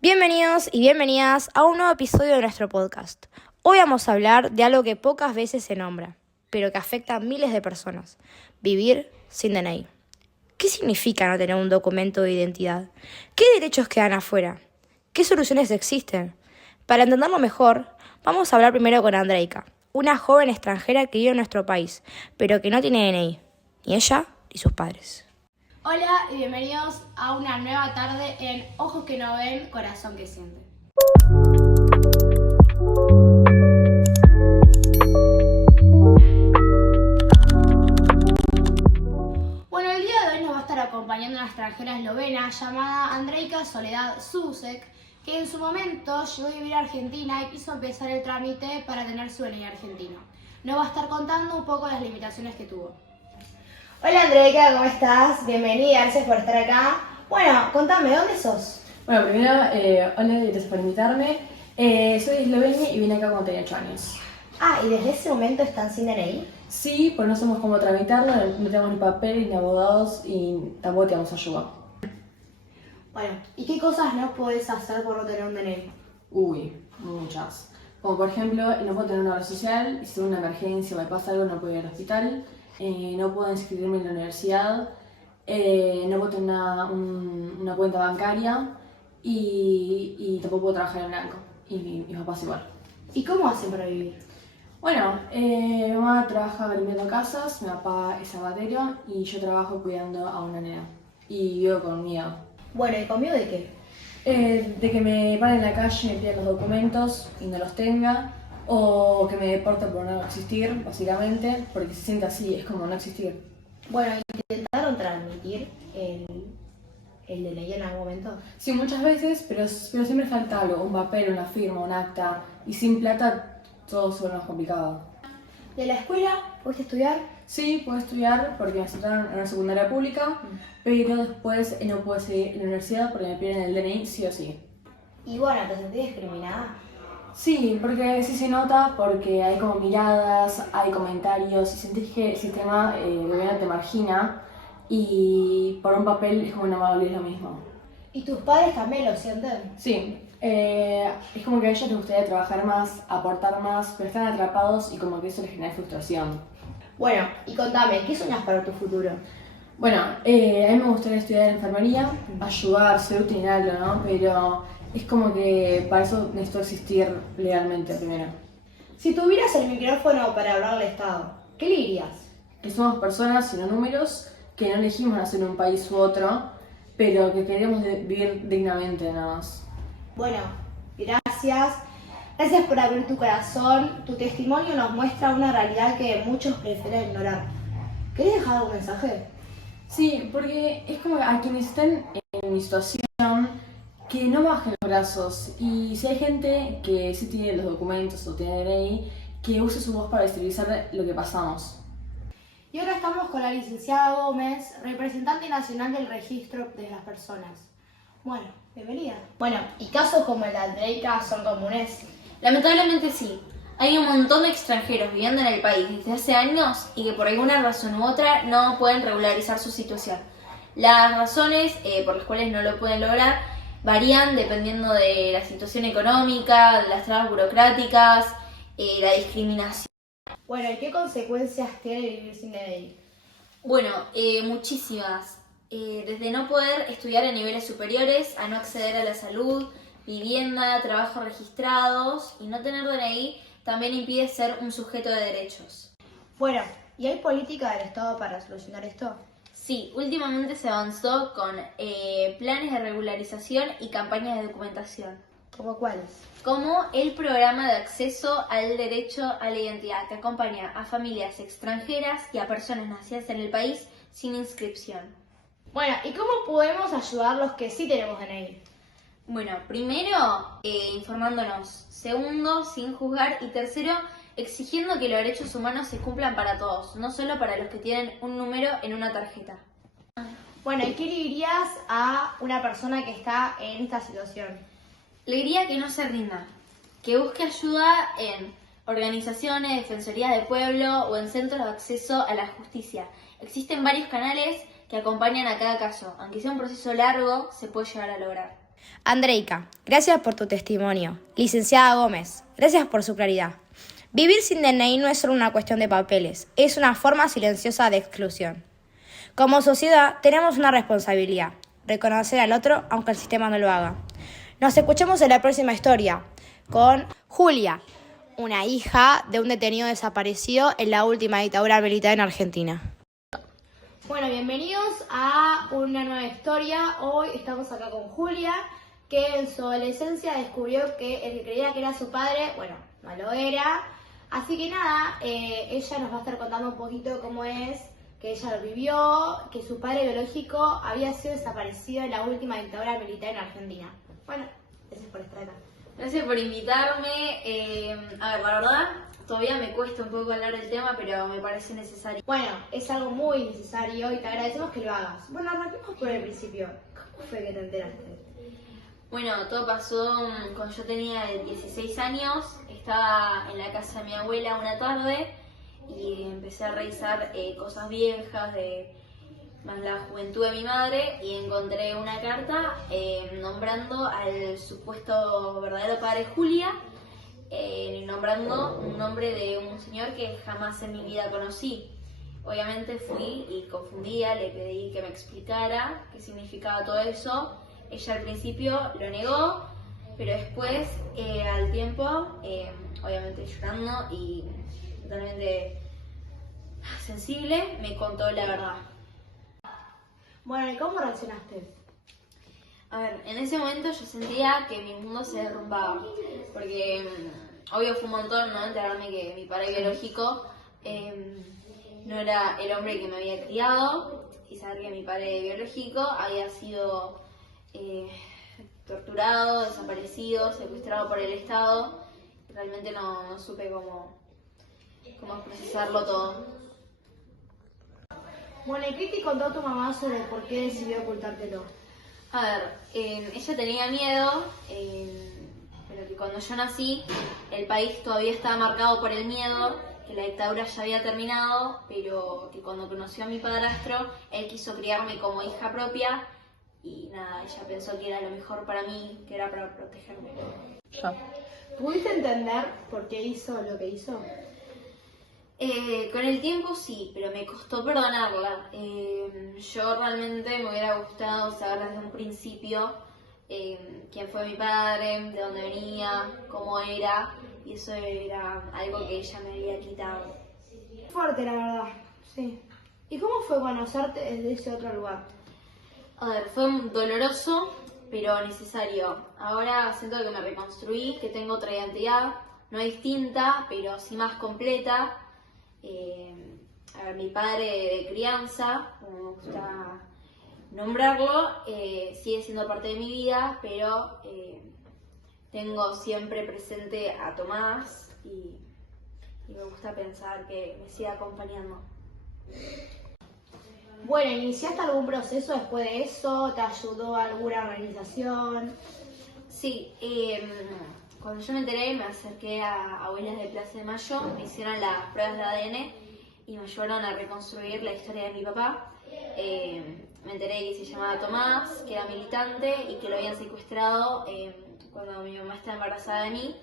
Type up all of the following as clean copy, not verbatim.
Bienvenidos y bienvenidas a un nuevo episodio de nuestro podcast. Hoy vamos a hablar de algo que pocas veces se nombra, pero que afecta a miles de personas: vivir sin DNI. ¿Qué significa no tener un documento de identidad? ¿Qué derechos quedan afuera? ¿Qué soluciones existen? Para entenderlo mejor, vamos a hablar primero con Andreika, una joven extranjera que vive en nuestro país, pero que no tiene DNI, ni ella ni sus padres. Hola y bienvenidos a una nueva tarde en Ojos que no ven, corazón que siente. Bueno, el día de hoy nos va a estar acompañando una extranjera eslovena llamada Andreika Soledad Susek, que en su momento llegó a vivir a Argentina y quiso empezar el trámite para tener su DNI argentino. Nos va a estar contando un poco las limitaciones que tuvo. Hola Andreika, ¿cómo estás? Bienvenida, gracias por estar acá. Bueno, contame, ¿dónde sos? Bueno, primero, hola y gracias por invitarme. Soy eslovenia y vine acá cuando tenía 8 años. Ah, ¿y desde ese momento están sin DNI? Sí, pues no sabemos cómo tramitarlo, no tenemos ni papel ni abogados y tampoco tenemos ayuda. Bueno, ¿y qué cosas no podés hacer por no tener un DNI? Uy, muchas. Como por ejemplo, no puedo tener una obra social y si tengo una emergencia o me pasa algo no puedo ir al hospital. No puedo inscribirme en la universidad, no puedo tener una cuenta bancaria y tampoco puedo trabajar en blanco. Y mis papás igual. ¿Y cómo hacen para vivir? Bueno, mi mamá trabaja limpiando casas, mi papá es abatero y yo trabajo cuidando a una nena. Y vivo con miedo. Bueno, ¿y conmigo de qué? De que me paren en la calle y me pidan los documentos y no los tenga. O que me deporten por no existir, básicamente, porque se siente así, es como no existir. Bueno, ¿intentaron transmitir el DNI en algún momento? Sí, muchas veces, pero siempre falta algo, un papel, una firma, un acta, y sin plata todo se vuelve más complicado. ¿De la escuela pudiste estudiar? Sí, puedo estudiar porque me aceptaron en una secundaria pública, pero después no puedo seguir en la universidad porque me piden el DNI sí o sí. Y bueno, ¿te sentís discriminada? Sí, porque sí se nota, porque hay como miradas, hay comentarios, y sentís que el sistema de gobierno te margina y por un papel es como no va a valer lo mismo. ¿Y tus padres también lo sienten? Sí, es como que a ellos les gustaría trabajar más, aportar más, pero están atrapados y como que eso les genera frustración. Bueno, y contame, ¿qué soñás para tu futuro? Bueno, a mí me gustaría estudiar enfermería, ayudar, ser útil en algo, ¿no? Pero es como que para eso necesito existir legalmente primero. Si tuvieras el micrófono para hablar al Estado, ¿qué le dirías? Que somos personas y no números, que no elegimos nacer en un país u otro, pero que queremos vivir dignamente nada más. Bueno, gracias. Gracias por abrir tu corazón. Tu testimonio nos muestra una realidad que muchos prefieren ignorar. ¿Querés dejar algún mensaje? Sí, porque es como a quienes estén en mi situación, que no bajen los brazos. Y si hay gente que sí tiene los documentos o tiene DNI, que use su voz para visibilizar lo que pasamos. Y ahora estamos con la licenciada Gómez, representante nacional del registro de las personas. Bueno, bienvenida. Bueno, ¿y casos como el de Andreika son comunes? Lamentablemente sí. Hay un montón de extranjeros viviendo en el país desde hace años y que por alguna razón u otra no pueden regularizar su situación. Las razones por las cuales no lo pueden lograr varían dependiendo de la situación económica, de las trabas burocráticas, la discriminación. Bueno, ¿y qué consecuencias tiene vivir sin DNI? Bueno, muchísimas. Desde no poder estudiar en niveles superiores, a no acceder a la salud, vivienda, trabajo registrados y no tener DNI también impide ser un sujeto de derechos. Bueno, ¿y hay política del Estado para solucionar esto? Sí, últimamente se avanzó con planes de regularización y campañas de documentación, ¿Cómo cuáles? como el programa de acceso al derecho a la identidad, que acompaña a familias extranjeras y a personas nacidas en el país sin inscripción. Bueno, ¿y cómo podemos ayudar los que sí tenemos DNI? Bueno, primero, informándonos. Segundo, sin juzgar. Y tercero, exigiendo que los derechos humanos se cumplan para todos, no solo para los que tienen un número en una tarjeta. Bueno, ¿y qué le dirías a una persona que está en esta situación? Le diría que no se rinda, que busque ayuda en organizaciones, defensorías de pueblo o en centros de acceso a la justicia. Existen varios canales que acompañan a cada caso. Aunque sea un proceso largo, se puede llegar a lograr. Andreika, gracias por tu testimonio. Licenciada Gómez, gracias por su claridad. Vivir sin DNI no es solo una cuestión de papeles, es una forma silenciosa de exclusión. Como sociedad tenemos una responsabilidad, reconocer al otro aunque el sistema no lo haga. Nos escuchamos en la próxima historia con Julia, una hija de un detenido desaparecido en la última dictadura militar en Argentina. Bueno, bienvenidos a una nueva historia. Hoy estamos acá con Julia, que en su adolescencia descubrió que el que creía que era su padre, bueno, no lo era. Así que nada, ella nos va a estar contando un poquito cómo es que ella lo vivió, que su padre biológico había sido desaparecido en la última dictadura militar en Argentina. Bueno, gracias por estar acá. Gracias por invitarme. A ver, la verdad, todavía me cuesta un poco hablar del tema, pero me parece necesario. Bueno, es algo muy necesario y te agradecemos que lo hagas. Bueno, arranquemos por el principio. ¿Cómo fue que te enteraste? Bueno, todo pasó cuando yo tenía 16 años. Estaba en la casa de mi abuela una tarde y empecé a revisar cosas viejas de más la juventud de mi madre y encontré una carta nombrando al supuesto verdadero padre Julia, nombrando un nombre de un señor que jamás en mi vida conocí. Obviamente fui y confundida, le pedí que me explicara qué significaba todo eso. Ella al principio lo negó, pero después, al tiempo, obviamente llorando y totalmente sensible, me contó la verdad. Bueno, ¿y cómo reaccionaste? A ver, en ese momento yo sentía que mi mundo se derrumbaba, porque obvio fue un montón, ¿no? Enterarme que mi padre biológico no era el hombre que me había criado y saber que mi padre biológico había sido torturado, desaparecido, secuestrado por el Estado. Realmente no supe cómo procesarlo todo. Bueno, ¿y qué te contó tu mamá sobre por qué decidió ocultártelo? A ver, ella tenía miedo, pero que cuando yo nací el país todavía estaba marcado por el miedo, que la dictadura ya había terminado, pero que cuando conoció a mi padrastro, él quiso criarme como hija propia y nada, ella pensó que era lo mejor para mí, que era para protegerme. ¿Pudiste entender por qué hizo lo que hizo? Con el tiempo sí, pero me costó perdonarla. Yo realmente me hubiera gustado saber desde un principio quién fue mi padre, de dónde venía, cómo era, y eso era algo que ella me había quitado. Fuerte, la verdad, sí. ¿Y cómo fue conocerte desde ese otro lugar? A ver, fue doloroso, pero necesario. Ahora siento que me reconstruí, que tengo otra identidad, no distinta, pero sí más completa. A ver, mi padre de crianza, como me gusta nombrarlo, sigue siendo parte de mi vida, pero tengo siempre presente a Tomás y me gusta pensar que me sigue acompañando. Bueno, ¿iniciaste algún proceso después de eso? ¿Te ayudó alguna organización? Sí, cuando yo me enteré me acerqué a abuelas de Plaza de Mayo, me hicieron las pruebas de ADN y me ayudaron a reconstruir la historia de mi papá. Me enteré que se llamaba Tomás, que era militante y que lo habían secuestrado cuando mi mamá estaba embarazada de mí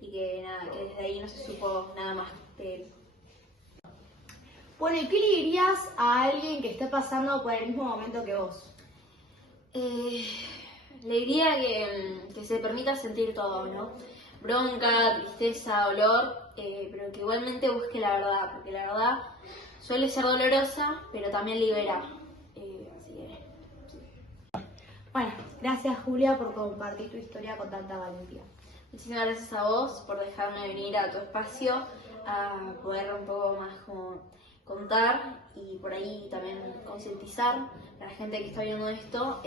y que nada, que desde ahí no se supo nada más de él. Bueno, ¿y qué le dirías a alguien que esté pasando por el mismo momento que vos? Le diría que se permita sentir todo, ¿no? Bronca, tristeza, dolor, pero que igualmente busque la verdad, porque la verdad suele ser dolorosa, pero también libera. Así que, sí. Bueno, gracias Julia por compartir tu historia con tanta valentía. Muchísimas gracias a vos por dejarme venir a tu espacio a poder un poco más como contar y por ahí también concientizar a la gente que está viendo esto,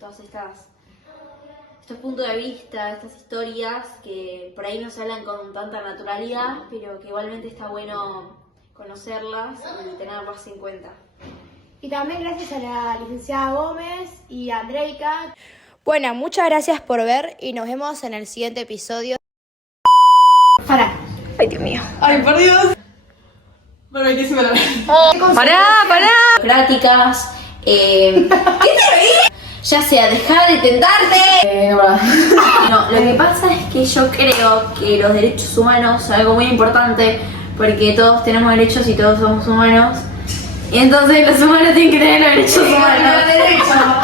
todas estos puntos de vista, estas historias que por ahí no se hablan con tanta naturalidad, pero que igualmente está bueno conocerlas y tenerlas en cuenta. Y también gracias a la licenciada Gómez y a Andreika. Bueno, muchas gracias por ver y nos vemos en el siguiente episodio. Para. Ay, Dios mío. ¡Ay, por Dios! Bueno, hay que decirme la verdad. ¡Pará! Prácticas, Ya sea dejar de tentarte. No, verdad. No, lo que pasa es que yo creo que los derechos humanos son algo muy importante porque todos tenemos derechos y todos somos humanos. Y entonces los humanos tienen que tener los derechos humanos.